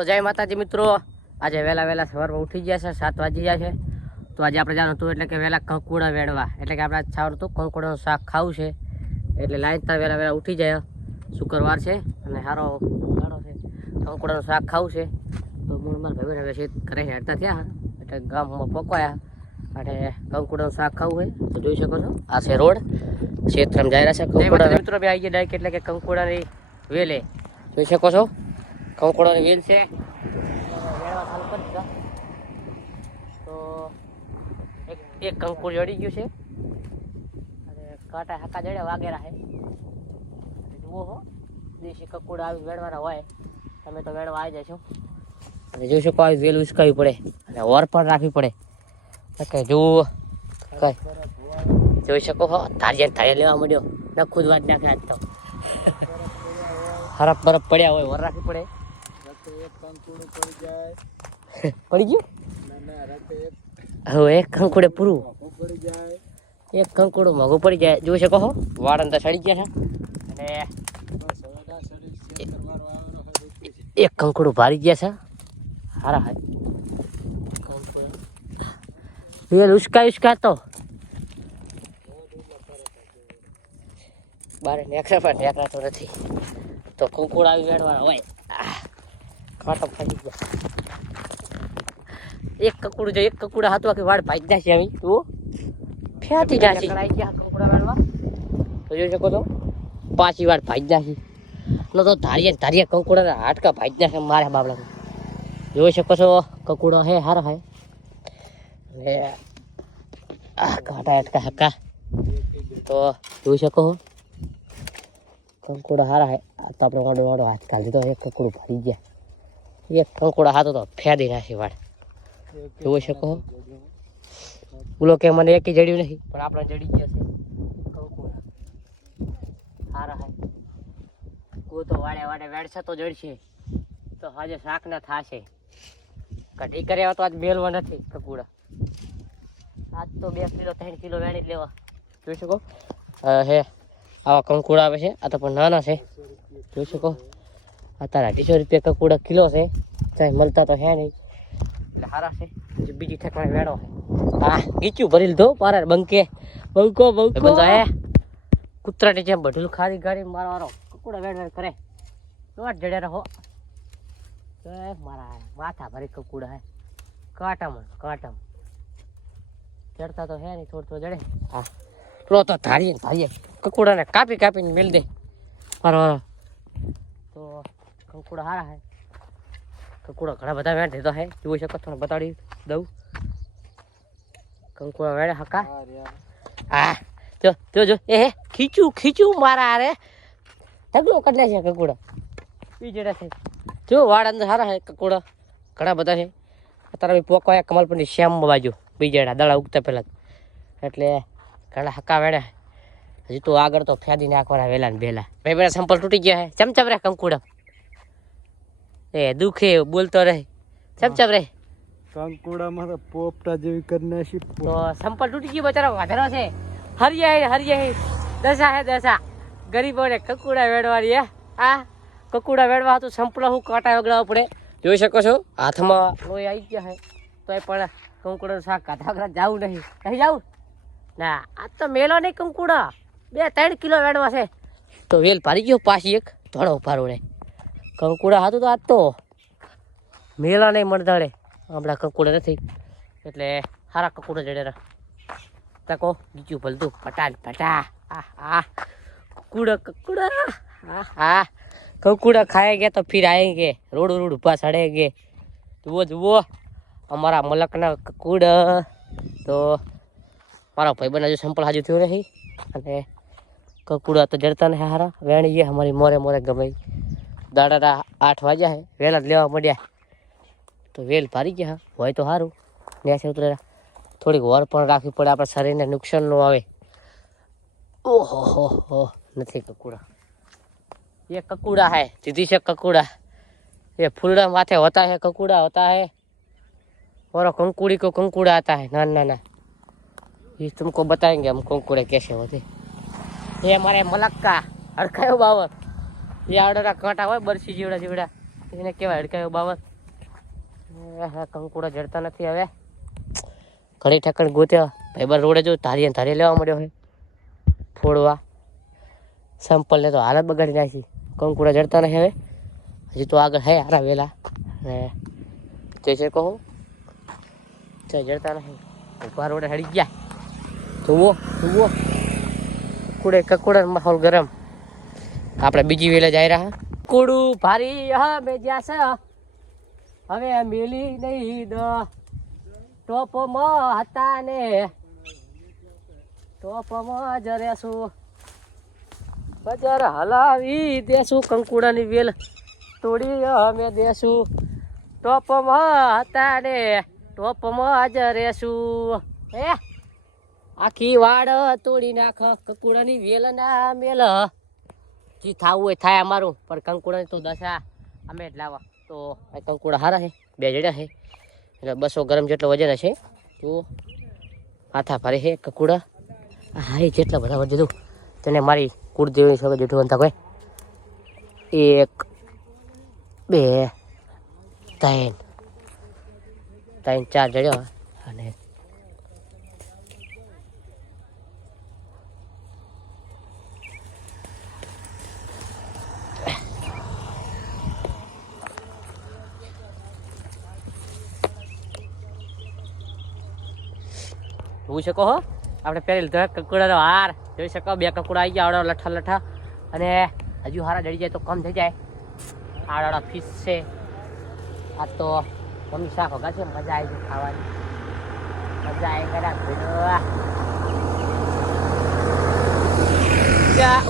તો જય માતાજી મિત્રો. આજે વહેલા વહેલા સવારમાં ઉઠી ગયા છે સાત વાગી ગયા છે. તો આજે આપણે જાણું હતું એટલે કે વહેલા કંકુડા વેણવા એટલે કે આપણે છાવર હતું કંકુડાનું શાક ખાવું છે. એટલે લાઈન તાર વહેલા વહેલા ઉઠી જાય. શુક્રવાર છે અને સારો ગાળો છે. કંકુડાનું શાક ખાવું છે. તો મૂળ મારા ભાઈ હવે શેત કરે છે હેડતા થયા. એટલે ગામમાં પકવાયા અને કંકુડાનું શાક ખાવું છે તો જોઈ શકો છો. આ છે રોડ. ક્ષેત્રમ જાય રહ્યા છે કંકુડા મિત્રો બી આવી ગયા ડાયરેક્ટ એટલે કે કંકુડાની વેલે. જોઈ શકો છો. કંકોડાની વેલ છે. વેણવા ચાલુ કરી દીધા તો એક એક કંકુડ જડી ગયું છે. અને કાંટા હાકા જડ્યા વાગેરા છે. જુઓ હો દેશી કંકુડ આવી વેણવાના હોય. તમે તો વેડવા આવી જશો. અને જોઈ શકો આવી વેલ ઉસકાવી પડે. અને ઓર પણ રાખવી પડે. કઈ જુઓ. કઈ. જોઈ શકો હો તારિયા તારિયા લેવા મળ્યો નખુદ વાત નાખે આજ તો. હરફ બરફ પડ્યા હોય વર રાખવી પડે. પડી ગયું? હવે એક કંકુડે પૂરું. એક કંકુડું મોંઘું પડી જાય. જોઈ શકો છો વાળ અંદર સડી ગયા છે. અને એક કંકુડું ભારી ગયા છે. હારા હા. એ ઉશ્કા ઉશ્કા તો. બારે નેકરા પર નેકરા તો નથી. તો કંકુડ આવી વેડવાના હોય. આહ, ખાઈ ગયા. એક કકુડું જો એક કકુડા હાથવા કે વાડ ભાઈ જશે આવી. તું ફ્યાતી જાશી તો જોઈ શકો છો પાછી વાર ભાઈ જશે ન તો ધારીએ ધારીએ કંકુડા હાટકા ભાઈ જશે મારે બાબડા જોઈ શકો છો કકુડો હે હાર હે. આ કાટા હાટકા હકા તો જોઈ શકો કંકુડો કંકુડા હારા હે. આ તો આપણે વાડો વાડો હાથ કાઢી દીધો એક કકુડું ભરી ગયા. એક કંકુડા હાથો તો ફેદી નાખી વાળ. જોઈ શકો. બોલો કે મને એકી જડ્યું નહીં પણ આપણે જડી ગયા છે. કંકુડા હારા હાય. કો તો વાડે વાડે વેડશે તો જડશે. તો આજે શાક ના થાશે કઢી કર્યા તો આજ મેલવા નથી કકુડા આજ તો બે કિલો ત્રણ કિલો વેણી લેવા. જોઈ શકો? હે. આવા કંકુડા આવે છે. આ તો પણ નાના છે. જોઈ શકો? અત્યારે અઢીસો રૂપિયા કકુડા કિલો છે. કાંઈ મળતા તો હે નહીં. એટલે હારા છે. બીજી ઠેકાણે વેડો હા ગીચું ભરી લીધો પારા બંકે. બંકો બંકો. હે. કૂતરાની જેમ બધું ખારી ગાડી મારવાનો. કકુડા વેડ વેડ કરે. દોઢ જડે રહો. મારા માથા ભરી કકુડા હે. કાંટામાં કાટમ. ચડતા તો હે નહીં થોડું થોડું જડે. હા. તો ધારીએ ધારીએ. કકુડાને કાપી કાપીને મેલ દે. મારો કંકુડા હારા હે. કંકુડા ઘણા બધા વેણ દીધો હે. જોઈ શકો તમને બતાડી દઉં. કંકુડા વેણ હકા. હા જો જો જો એ હે ખીચું ખીચું મારા હારે. ઢગલો કડલે છે કંકુડા. બીજડા છે. જો વાડ અંદર સારા હે કંકુડા. ઘણા બધા છે. અત્યારે બી પોકવાયા કમલપુરની શ્યામ બાજુ. બીજેડા દડા ઉગતા પહેલાં. એટલે ઘણા હકા વેડે હજી તો આગળ તો ફેદી નાખવાના વેલા ને બેલા ભાઈ બેલા સંપલ તૂટી ગયા હે. ચમચમ રે કંકુડા. એ દુખે બોલતો રહે. ચપ ચપ રહે. કંકુડામાં તો પોપટા જેવી કરી નાખી. તો સંપલ તૂટી ગયું બચારો વાધરો છે. હરિયા હરિયા દશા હે દશા. ગરીબોને કકુડા વેડવાની હે. આ કકુડા વેડવા હતું સંપલ હું કાંટા વગડાવવા પડે. જોઈ શકો છો હાથમાં લોહી આવી ગયા હે. તોય પણ કંકુડાનું શાક કાઢા વગડા જવું નહીં. નહીં જવું? ના આ તો મેલો નહીં કંકુડા. બે ત્રણ કિલો વેડવા છે. તો વેલ પારી ગયો પાછી એક. ધોળો ઉભારો રે કંકુડા હતું તો આજ તો. મેલા નહીં મણદાળે આપણા કંકુડા નથી. એટલે સારા કંકુડા જડેરા તકો બીજું ભલતું. પટાન પટા. આ કુકુડા, કકુડા. હા હા કંકુડા ખાએંગે તો ફિર આએંગે રોડ રોડ ઊભા સડેંગે જુઓ જુઓ. અમારા મલકના કકુડા. તો મારા ભાઈબંધ હજુ સંપલ હાજર થયો નહીં. અને કકુડા તો જડતા નહીં હારા. વેણીએ અમારી મોરે મોરે ગમે દાડા આઠ વાગ્યા હે વહેલા જ લેવા મળ્યા તો વેલ ભારી ગયા હોય તો સારું ન્યાસે ઉતરેલા થોડીક વર પણ રાખવી પડે આપણા શરીરને નુકસાન ન આવે ઓહો હો હો નથી કકુડા ये ककूड़ा है दीदी से ककूड़ा ये फूलड़ा माथे होता है ककूड़ा होता है और कंकुड़ी को कंकुड़ा आता है ना ना ना ये तुमको बताएंगे हम कंकुड़े कैसे होते ये हमारे मलक का हड़कायो बावर એ આવડા કાંટા હોય, બરસી જીવડા જીવડા. એને કેવાય હડકાયો બાવન કંકુડા જડતા નથી હવે. ઘણી ઠકણ ગોત્યા. ભાઈબર રોડે જો ધારીએ ધારી લેવા માંડ્યો હોય ફોડવા. સંપલને તો હાલત બગાડી નાખી. કંકુડા જડતા નથી હવે. હજી તો આગળ હે હારા વહેલા જય છે કહું ચાલ જડતા નથી. ઊભા રોડે હળી ગયા. જુઓ જુઓ. કકુડે કકુડા માહોલ ગરમ. આપણે બીજી વેલે જઈ રહ્યા. કુડું ભારી હા જ્યાં છે. હવે મેલી નહીં દ. ટોપમાં હતા ને. ટોપમાં જ રહેશું. બજાર હલાવી દેશું કંકુડાની વેલ. તોડી અમે દેશું. ટોપમાં હતા ને. ટોપમાં જ રહેશું. હે? આખી વાડ તોડી નાખ, કંકુડાની વેલ ના મેલ. જી થાવું હોય થાય અમારું. પણ કંકુડાની તો દશા અમે જ લાવવા. તો આ કંકુડા સારા છે, બે જડ્યા છે. એટલે બસો ગરમ જેટલો વજન હશે. તો હાથા ફરે છે કંકુડા. હા એ જેટલા બધા વજન તને મારી કુળદેવી સગા જેઠું અંતા કોઈ એક, બે, ત્રણ. ત્રણ, ચાર જડ્યો અને જોઈ શકો હો? આપણે પહેરી લીધો કકુડાનો હાર જોઈ શકો? બે કકુડા આવી ગયા આવડો લઠા લઠ્ઠા અને હજુ હારા જડી જાય તો કમ થઈ જાય. આડા ફિશ છે. આ તો મમ્મી શાક વગા છે મજા આવી જાય ખાવાની. મજા આવી ગયા ભીડવા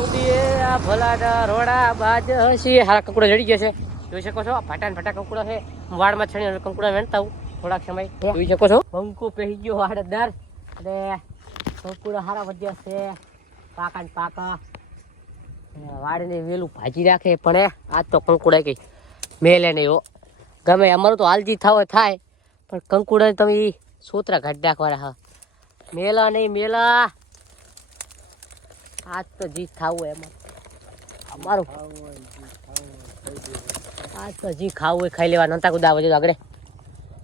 ઉડીએ આ ભલાના રોડા બાજ હસી? હારા કકુડા જડી ગયા છે. જોઈ શકો છો? ફાટા ફાટા કકુડા છે. વાળમાં છણી કંકુડા વેણતા હું થોડાક સમય. જોઈ શકો છો? બંકો પહેરી ગયો વાડદાર. અને કંકુડા હારા વધ્યા છે. પાકા ને પાકા. વાડીને વેલું ભાજી રાખે પણ એ આજ તો કંકુડા કઈ મેલે નહીં હો. ગમે અમારું તો હાલજી થાવ થાય પણ કંકુડા તમે એ સોતરા ઘાટ નાખવાના હા. મેલા નહીં મેલા. આજ તો જી થાવું એમાં. અમારું. આજ તો જી ખાવું હોય ખાઈ લેવા નતા કુદા વજુ આગળ.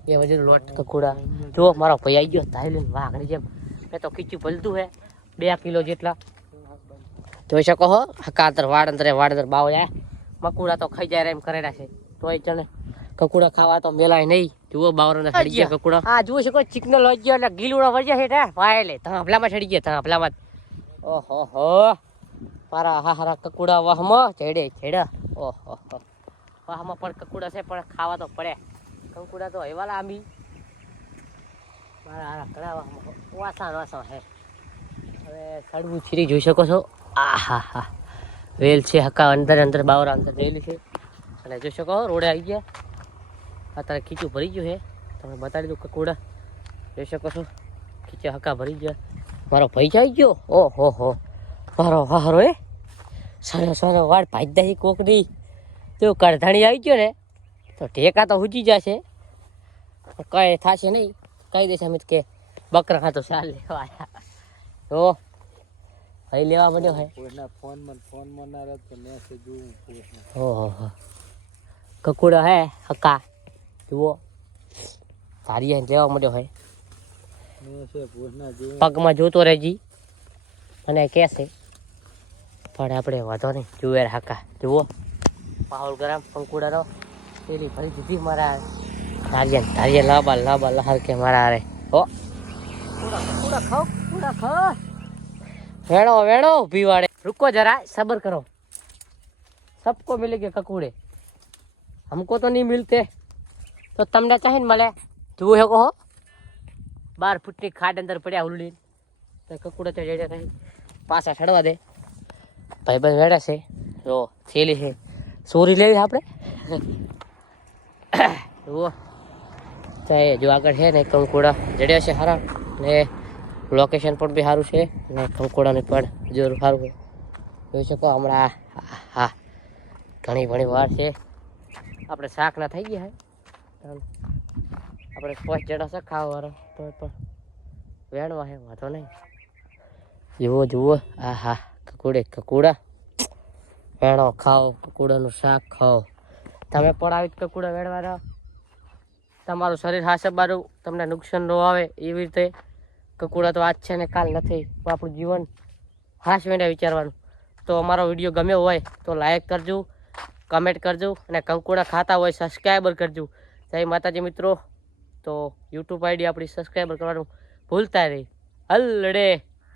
એ વજુ લોટ કકુડા. જો મારો ભાઈ આવી ગયો થાઈલેન્ડ વાઘની જેમ. મેં તો ખીચું ભલતું હે બે કિલો જેટલા. જોઈ શકો હો કાતર વાડ અંતરે વાડ અંદર બાવ જાય. મકુડા તો ખાઈ જાય એમ કરેલા છે. તોય ચલે. કકુડા ખાવા તો મેલાય નહીં. જુઓ બાવર ને ચડી ગયા કકુડા. હા જુઓ શકો ચિકનો લઈ ગયો એટલે ગીલુડા વળ્યા છે ને વાયલે થાંભલામાં ચડી ગયા થાંભલામાં ઓહો હો. મારા હા હારા કકુડા વાહમાં ચડે ચડ્યા ઓહો વાહમાં પણ કકુડા છે પણ ખાવા તો પડે. કંકુડા તો એવા લાંબી. મારા રકડા વાસણ વાસણ વાસા વાસા હે હવે સડવું છીરી જોઈ શકો છો. આ હા. હા વેલ છે, હકા અંદર અંદર, બાવરા અંદર રેલી છે. અને જોઈ શકો રોડે આવી ગયા. અત્યારે ખીચું ભરી ગયું છે. તમે બતાડી દઉં કકુડા. જોઈ શકો છો, ખીચા હકા ભરી ગયા. મારો ભાઈ આવી ગયો. ઓ હો. હો મારો હારો એ સારો સારો વાળ ભાજદા કોકડી તો કડધાણી આવી ગયો ને તો ટેકા તો હુજી જશે. કઈ થશે નહીં. કહી દેશે અમિત કે બકરા ખાતો ચાલ લેવા તો અહીં લેવા મળ્યો હે. ફોનમાં ફોનમાં ના રહેત તો મેસેજ કોઈના ઓહો કકુડો હે હકા જુઓ. તારી લેવા મળ્યો હે. પગમાં જોતો રહેજી. અને કહેશે. પણ આપણે વાંધો નહીં. જુવેર હાકા જુઓ. પાહોલ ગરમ પંકુડાનો પેલી ભરી દીધી મારા નારિયેલ નારિયેલ લાંબા લાંબા લહાર કે મારા રે ઓ કુડા ખાઓ કુડા ખાઓ વેણો વેણો ભીવાડે. રૂકો જરા સબર કરો. સબકો મિલે કે કકુડે. હમકો તો નહીં મિલતે. તો તમને ચાહે ને મળે. તું હે કહો. બાર ફૂટની ખાટ અંદર પડ્યા ઉલડી તો કકુડો તો જડ્યા નહીં પાછા ઠડવા દે. ભાઈ ભાઈ વેડા છે. જો થેલી છે. સોરી લેવી આપણે? જુઓ. ચાહે જો આગળ છે ને કંકુડા જડ્યા છે સારા ને લોકેશન પણ બી સારું છે. ને કંકુડાનું પણ જોર સારું જોઈ શકો હમણાં હા ઘણી ઘણી વાર છે. આપણે શાક ના થઈ ગયા આપણે પાંચ જણા છે ખાવાવાળા. તો પણ વેણવા હે, વાંધો નહીં. જુઓ જુઓ. આ હા કકુડે કકુડા. વેણો, ખાઓ, કકુડાનું શાક ખાઓ. તમે પણ આવી કકુડા વેણવા તમારું શરીર હાસબારું, તમને નુકસાન ન આવે એવી રીતે. કકુડા તો આજ છે ને કાલ નથી આપણું જીવન હાશ વેંડા વિચારવાનું. તો અમારો વીડિયો ગમ્યો હોય તો લાઈક કરજો કમેન્ટ કરજો, અને કંકુડા ખાતા હોય સબસ્ક્રાઈબર કરજો. જય માતાજી મિત્રો. તો યુટ્યુબ આઈડી આપણી સબસ્ક્રાઈબર કરવાનું ભૂલતા નહીં. હલડે!